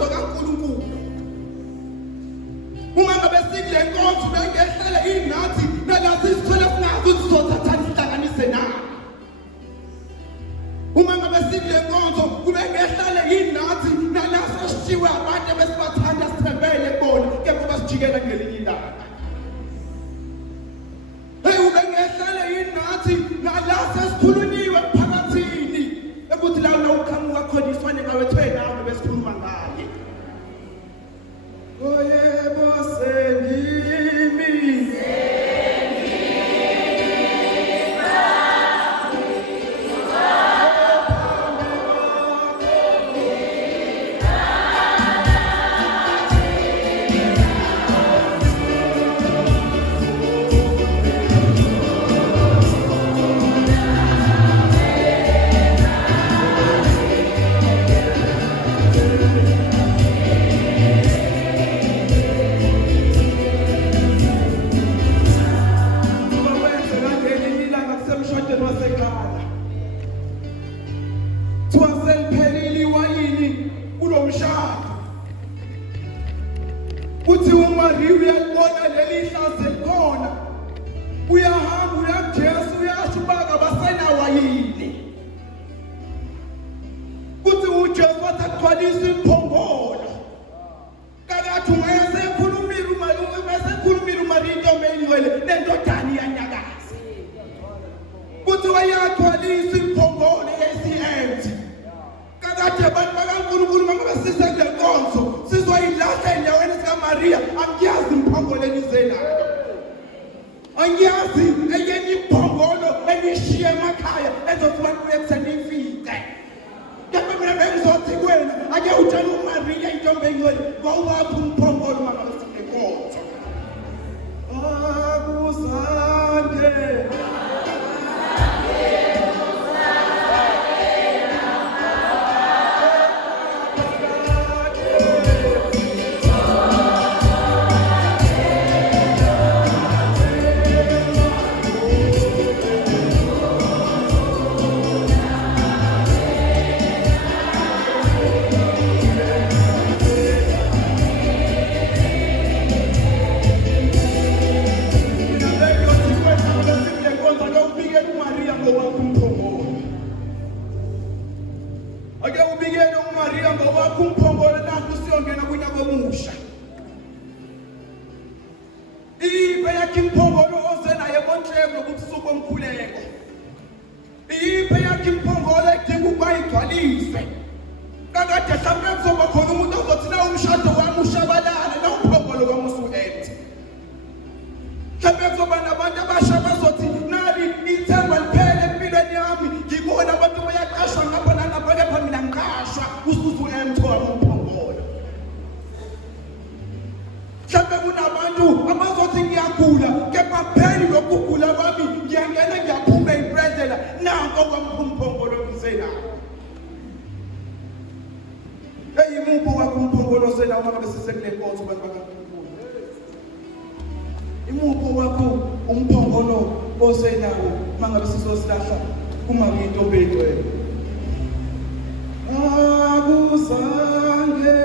umshado kaNkulunkulu. Uma ngabe sikule nkonzo bengehlele inathi nalathi sithole singazi ukuthi sizothathana sihlanganise nawe. Uma ngabe sikule nkonzo kube ngehlele inathi nalathi sishiwe abantu besibathanda sithembele kubona kepha basijikela ngelinye ilanga. Ubengehlele inathi nalathi sikhulunyiwe phakathini ukuthi la uqhamuka khona isifane ngawe nawe besikhuluma ngaye. Oyebo sengimi uthi uMaria uyalibona leli hlazo likhona uyahamba uyajesu uyashubaka basenawayini uthi uJesu wathi akugcwalisa imphongolo kakathi ungayesekhulumile uMaria intombi engcwele nendodana iyanyakaza uthi wayagcwalisa imphongolo yesiyenzi kakathi abantu bakaNkulunkulu mangabasise kule nkonzo sizoyilahla endaweni zikaMaria angiyazi imphongolo enizelayo angiyazi enye imphongolo enishiye emakhaya ezothi abantu betheni ifike kepha mina bengizothi kwena ake utshela uMaria intombi engcwele wawaphi umphongolo mangabasise nkonzo akuzange imupho wakho umphongolo osenawo mangabe sizosilahla kuMaria intombi engcwele akuzange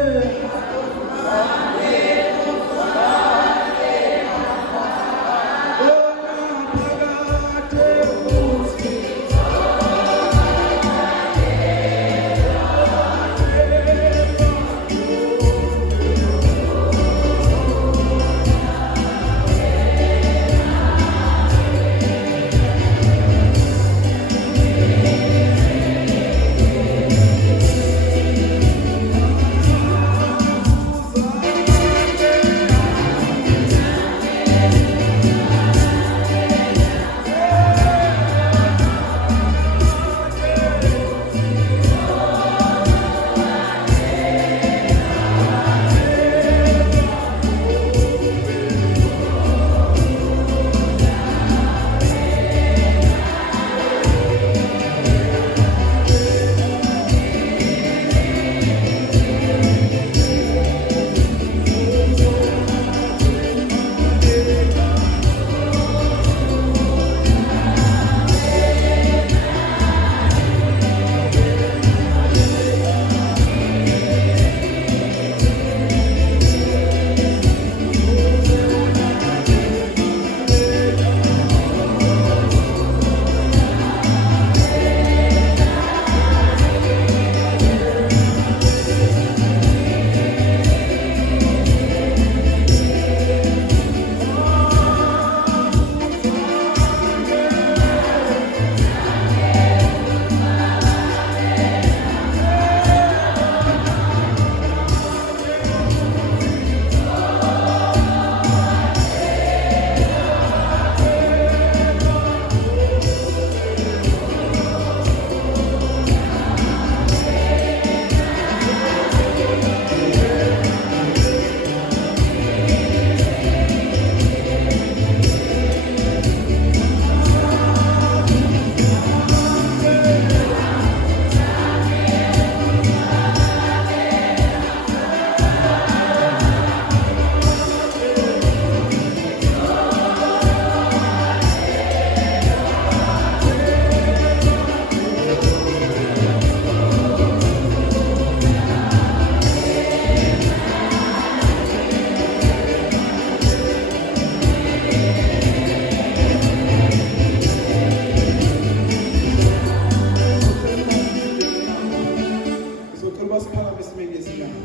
siphakame sime ngezinyawo.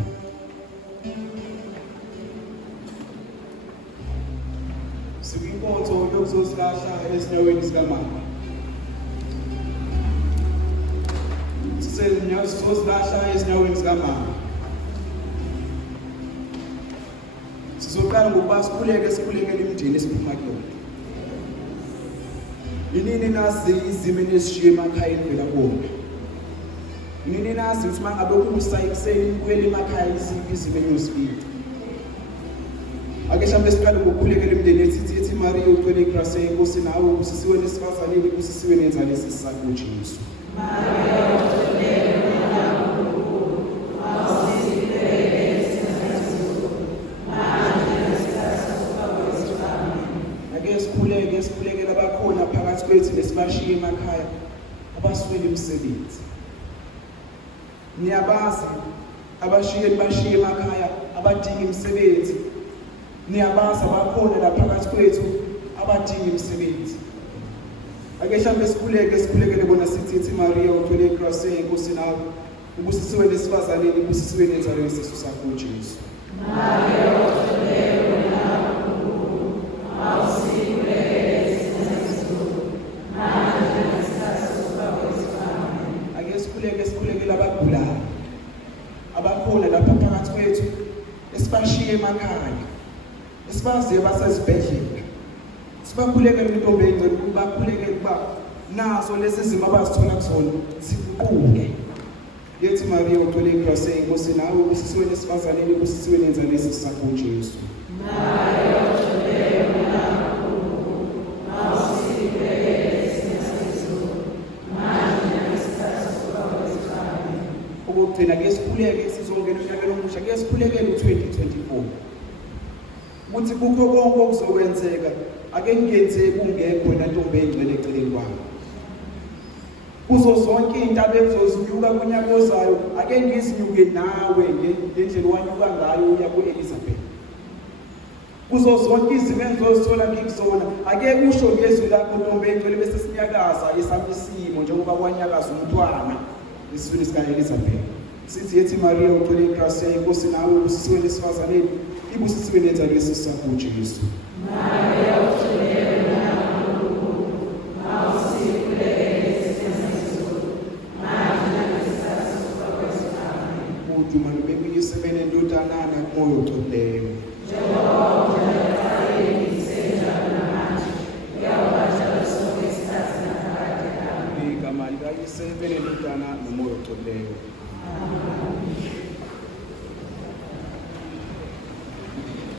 Inkonzo yokuzozilahla ezinyaweni zikaMame. Sizozilahla ezinyaweni zikaMame. Sizoqala ngokuba sikhulekele imindeni esiphuma kuyona. Yinini nazi izimo enisishiye emakhaya evela kuwona. Yinini nazi ukuthi uma ngabe ukusa ekuseni kubuyela emakhaya iziphi izimo eniyozifika. Ake mhlawumbe siqale ngokukhulekela imindeni ethi Maria ucwele igrasi yenkosi nawe ubusisiwe nesifazaneni ubusisiwe nenzalo esisakho uJesu. Ake sikhulekela abakhona phakathi kwethu nesibashiye emakhaya abaswele imisebenzi. Niyabazi bashiye emakhaya abadinga imisebenzi. Niyabazi abakhona la phakathi kwethu abadinga imisebenzi. Ake mhlawumbe sikhulekele bona sithi Maria uthwele igrasi yenkosi nawe ubusisiwe nesifazaneni ubusisiwe nenzalo yesisu sakho uJesu. Maria uthwele ake sikhulekele abagulayo abakhona lapha phakathi kwethu esibashiye emakhaya. Sibaziye basezibhedlela. Sibakhulekele intombi engcwele bakhulekele kuba nazo lezi zimo abazithola kuzona ziquke. Yethi Maria uthwele igrasi yenkosi nawe ubusisiwe nesifazaneni ubusisiwe nenzalo yesisu sakho uJesu. Maria ukugcina ke sikhuleke sizongena eminyakeni omusha ke sikhulekele u2024. Ukuthi kukho konke okuzokwenzeka ake ngenzeke kungekho nentombi engcwele eceleni kwami. Kuzo zonke izinto ezizozinyuka kunyaka ozayo ake ngizinyuke nawe ngendlela wanyuka ngayo uya kuElizabeth. Kuzo zonke izimo engizozithola ngikuzona ake kusho ngezwi lakho ntombi engcwele bese sinyakaza esami isimo njengoba kwanyakaza umntwana esizweni sikaElizabeth. Sithi yethi Maria uthwele igrasi yenkosi nawe ubusisiwe nesifazaneni ibusisiwe nenzalo yesisu sakho uJesu. Maria uthwele umane bemiyisebene ndodanana kumoya oqotleyo. Igama likayise bene ndodana nomoya oqotleyo.